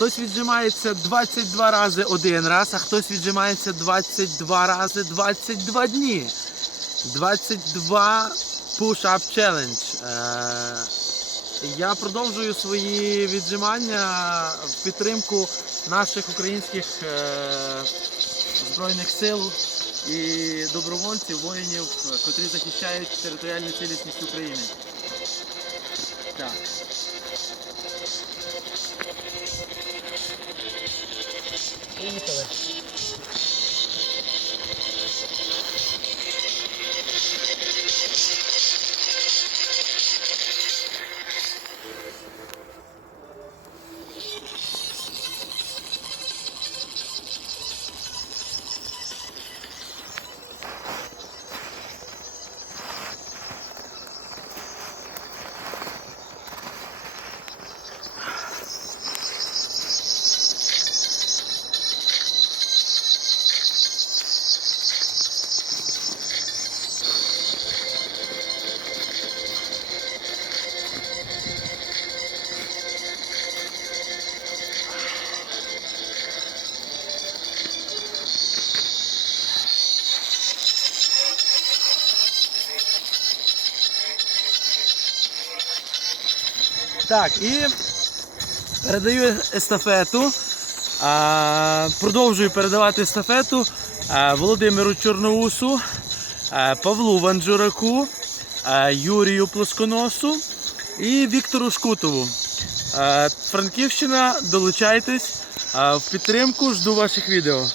Хтось віджимається 22 рази один раз, а хтось віджимається 22 рази 22 дні. 22 push-up challenge. Е, я продовжую свої віджимання в підтримку наших українських е, збройних сил і добровольців, воїнів, котрі захищають територіальну цілісність України. Так. いい人が。Так, і передаю естафету. А, продовжую передавати естафету а, Володимиру Чорноусу, а, Павлу Ванджураку, а, Юрію Плосконосу і Віктору Шкутову. А, Франківщина, долучайтесь а, в підтримку, жду ваших відео.